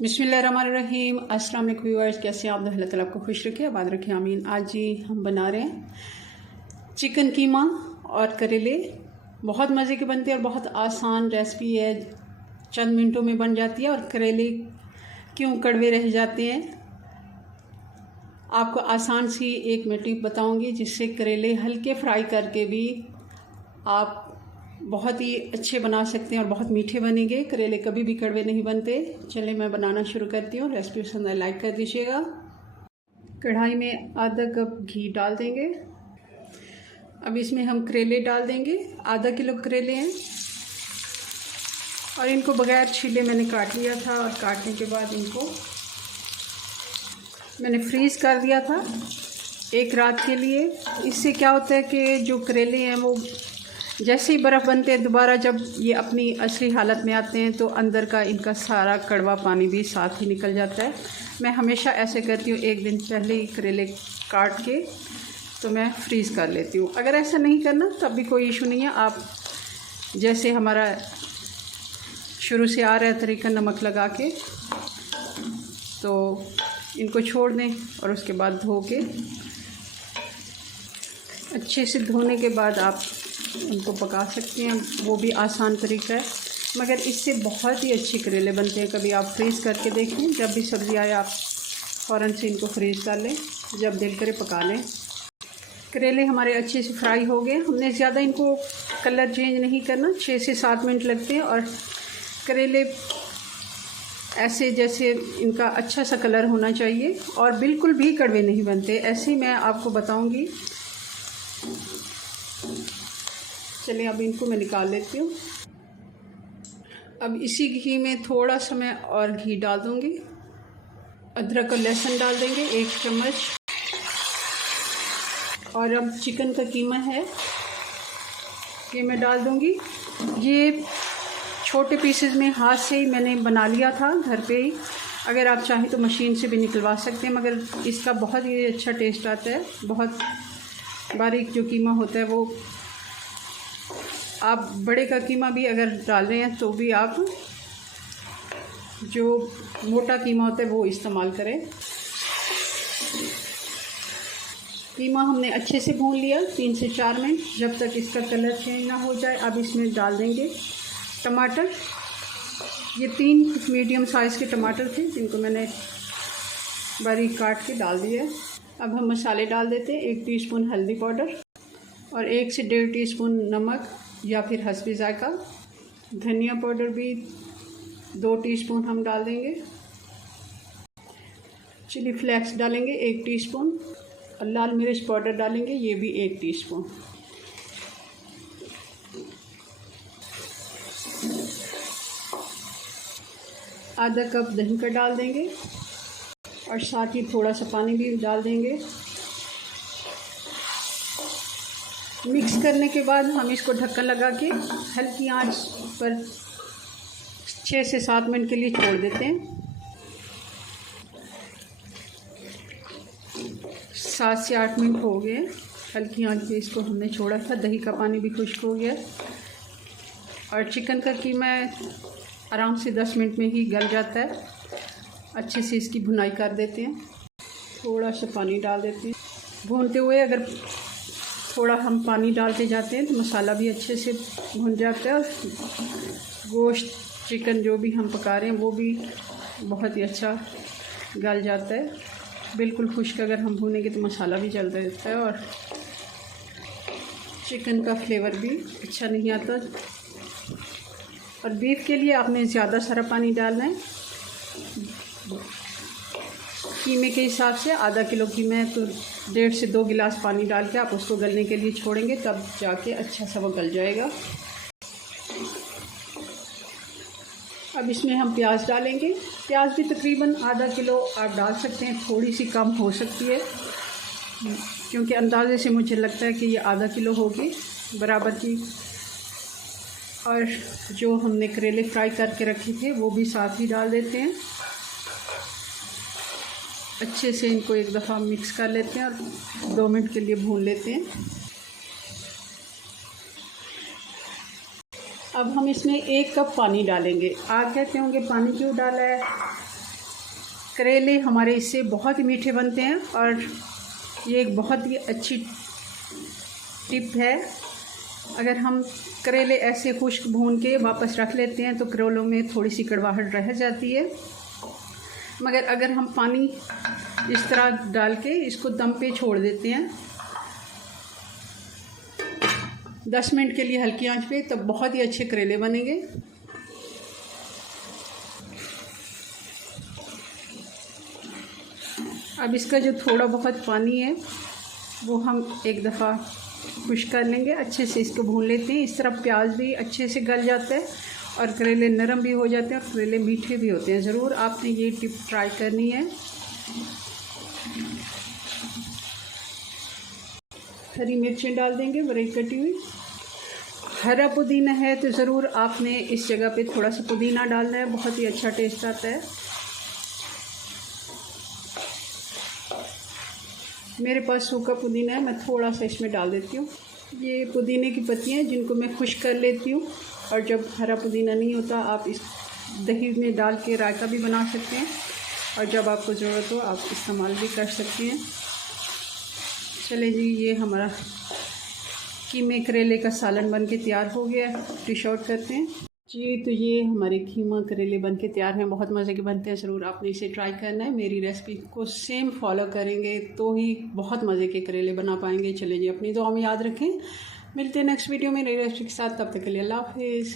बिस्मिल्लाहिर्रहमानिर्रहीम। अस्सलाम वालेकुम व्यूअर्स, कैसे हैं आप? अल्लाह ताला आपको खुश रखे, आबाद रखे, आमीन। आज जी हम बना रहे हैं चिकन कीमा और करेले। बहुत मज़े के बनते हैं और बहुत आसान रेसिपी है, चंद मिनटों में बन जाती है। और करेले क्यों कड़वे रह जाते हैं, आपको आसान सी एक मैं टिप बताऊंगी जिससे करेले हल्के फ्राई करके भी आप बहुत ही अच्छे बना सकते हैं और बहुत मीठे बनेंगे। करेले कभी भी कड़वे नहीं बनते। चलिए मैं बनाना शुरू करती हूँ। रेसिपी पसंद आए लाइक कर दीजिएगा। कढ़ाई में आधा कप घी डाल देंगे। अब इसमें हम करेले डाल देंगे। आधा किलो करेले हैं और इनको बगैर छीले मैंने काट लिया था और काटने के बाद इनको मैंने फ्रीज़ कर दिया था एक रात के लिए। इससे क्या होता है कि जो करेले हैं वो जैसे ही बर्फ़ बनते हैं दोबारा जब ये अपनी असली हालत में आते हैं तो अंदर का इनका सारा कड़वा पानी भी साथ ही निकल जाता है। मैं हमेशा ऐसे करती हूँ, एक दिन पहले ही करेले काट के तो मैं फ्रीज़ कर लेती हूँ। अगर ऐसा नहीं करना तब भी कोई इशू नहीं है। आप जैसे हमारा शुरू से आ रहा है तरीका नमक लगा के, तो इनको छोड़ दें और उसके बाद धो के अच्छे से धोने के बाद आप उनको पका सकते हैं। वो भी आसान तरीका है, मगर इससे बहुत ही अच्छे करेले बनते हैं। कभी आप फ्रीज़ करके देखें, जब भी सब्ज़ी आए आप फ़ौरन से इनको फ्रीज़ कर लें, जब दिल करे पका लें। करेले हमारे अच्छे से फ्राई हो गए। हमने ज़्यादा इनको कलर चेंज नहीं करना, 6 से 7 मिनट लगते हैं। और करेले ऐसे जैसे इनका अच्छा सा कलर होना चाहिए और बिल्कुल भी कड़वे नहीं बनते। ऐसे ही मैं आपको बताऊंगी। चलिए अब इनको मैं निकाल लेती हूँ। अब इसी घी में थोड़ा सा मैं और घी डाल दूँगी। अदरक और लहसुन डाल देंगे 1 चम्मच। और अब चिकन का कीमा है ये मैं डाल दूँगी। ये छोटे पीसेस में हाथ से ही मैंने बना लिया था घर पे ही। अगर आप चाहें तो मशीन से भी निकलवा सकते हैं, मगर इसका बहुत ही अच्छा टेस्ट आता है। बहुत बारीक जो कीमा होता है वो, आप बड़े का कीमा भी अगर डाल रहे हैं तो भी आप जो मोटा कीमा होता है वो इस्तेमाल करें। कीमा हमने अच्छे से भून लिया 3 से 4 मिनट, जब तक इसका कलर चेंज ना हो जाए। अब इसमें डाल देंगे टमाटर। ये 3 मीडियम साइज़ के टमाटर थे जिनको मैंने बारीक काट के डाल दिया। अब हम मसाले डाल देते हैं। 1 टीस्पून हल्दी पाउडर और 1 से 1.5 टीस्पून नमक या फिर हस्बी जायका। धनिया पाउडर भी 2 टीस्पून हम डाल देंगे। चिली फ्लेक्स डालेंगे 1 टीस्पून और लाल मिर्च पाउडर डालेंगे, ये भी 1 टीस्पून। आधा कप दही का डाल देंगे और साथ ही थोड़ा सा पानी भी डाल देंगे। मिक्स करने के बाद हम इसको ढक्कन लगा के हल्की आंच पर 6 से 7 मिनट के लिए छोड़ देते हैं। 7 से 8 मिनट हो गए हल्की आंच पे इसको हमने छोड़ा था। दही का पानी भी खुश्क हो गया और चिकन का कीमा आराम से 10 मिनट में ही गल जाता है। अच्छे से इसकी भुनाई कर देते हैं। थोड़ा सा पानी डाल देते हैं। भूनते हुए अगर थोड़ा हम पानी डालते जाते हैं तो मसाला भी अच्छे से भुन जाता है और गोश्त चिकन जो भी हम पका रहे हैं वो भी बहुत ही अच्छा गल जाता है। बिल्कुल खुश्क अगर हम भूनेंगे तो मसाला भी जलता रहता है और चिकन का फ्लेवर भी अच्छा नहीं आता। और बीफ के लिए आपने ज़्यादा सारा पानी डालना है। कीमे के हिसाब से आधा किलो कीमा है तो 1.5 से 2 गिलास पानी डाल के आप उसको गलने के लिए छोड़ेंगे, तब जाके अच्छा सा वो गल जाएगा। अब इसमें हम प्याज डालेंगे। प्याज भी तकरीबन आधा किलो आप डाल सकते हैं, थोड़ी सी कम हो सकती है क्योंकि अंदाजे से मुझे लगता है कि ये आधा किलो होगी बराबर की। और जो हमने करेले फ्राई करके रखे थे वो भी साथ ही डाल देते हैं। अच्छे से इनको एक दफ़ा मिक्स कर लेते हैं और 2 मिनट के लिए भून लेते हैं। अब हम इसमें 1 कप पानी डालेंगे। आप कहते होंगे पानी क्यों डाला है? करेले हमारे इससे बहुत ही मीठे बनते हैं और ये एक बहुत ही अच्छी टिप है। अगर हम करेले ऐसे खुश्क भून के वापस रख लेते हैं तो करेलों में थोड़ी सी कड़वाहट रह जाती है, मगर अगर हम पानी इस तरह डाल के इसको दम पे छोड़ देते हैं 10 मिनट के लिए हल्की आंच पे, तब बहुत ही अच्छे करेले बनेंगे। अब इसका जो थोड़ा बहुत पानी है वो हम एक दफ़ा खुश्क कर लेंगे, अच्छे से इसको भून लेते हैं। इस तरह प्याज भी अच्छे से गल जाता है और करेले नरम भी हो जाते हैं और करेले मीठे भी होते हैं। ज़रूर आपने ये टिप ट्राई करनी है। हरी मिर्चें डाल देंगे बारीक कटी हुई। हरा पुदीना है तो ज़रूर आपने इस जगह पे थोड़ा सा पुदीना डालना है, बहुत ही अच्छा टेस्ट आता है। मेरे पास सूखा पुदीना है, मैं थोड़ा सा इसमें डाल देती हूँ। ये पुदीने की पत्तियाँ हैं जिनको मैं खुश्क कर लेती हूँ। और जब हरा पुदीना नहीं होता आप इस दही में डाल के रायता भी बना सकते हैं और जब आपको ज़रूरत हो आप इस्तेमाल भी कर सकते हैं। चलें जी, ये हमारा कीमे करेले का सालन बन के तैयार हो गया। डिश आउट करते हैं जी। तो ये हमारे कीमा करेले बन के तैयार हैं, बहुत मज़े के बनते हैं। ज़रूर आपने इसे ट्राई करना है। मेरी रेसिपी को सेम फॉलो करेंगे तो ही बहुत मज़े के करेले बना पाएंगे। चलें जी, अपनी दुआ में याद रखें। मिलते हैं नेक्स्ट वीडियो में नई रेसिपी के साथ। तब तक के लिए अल्लाह हाफिज़।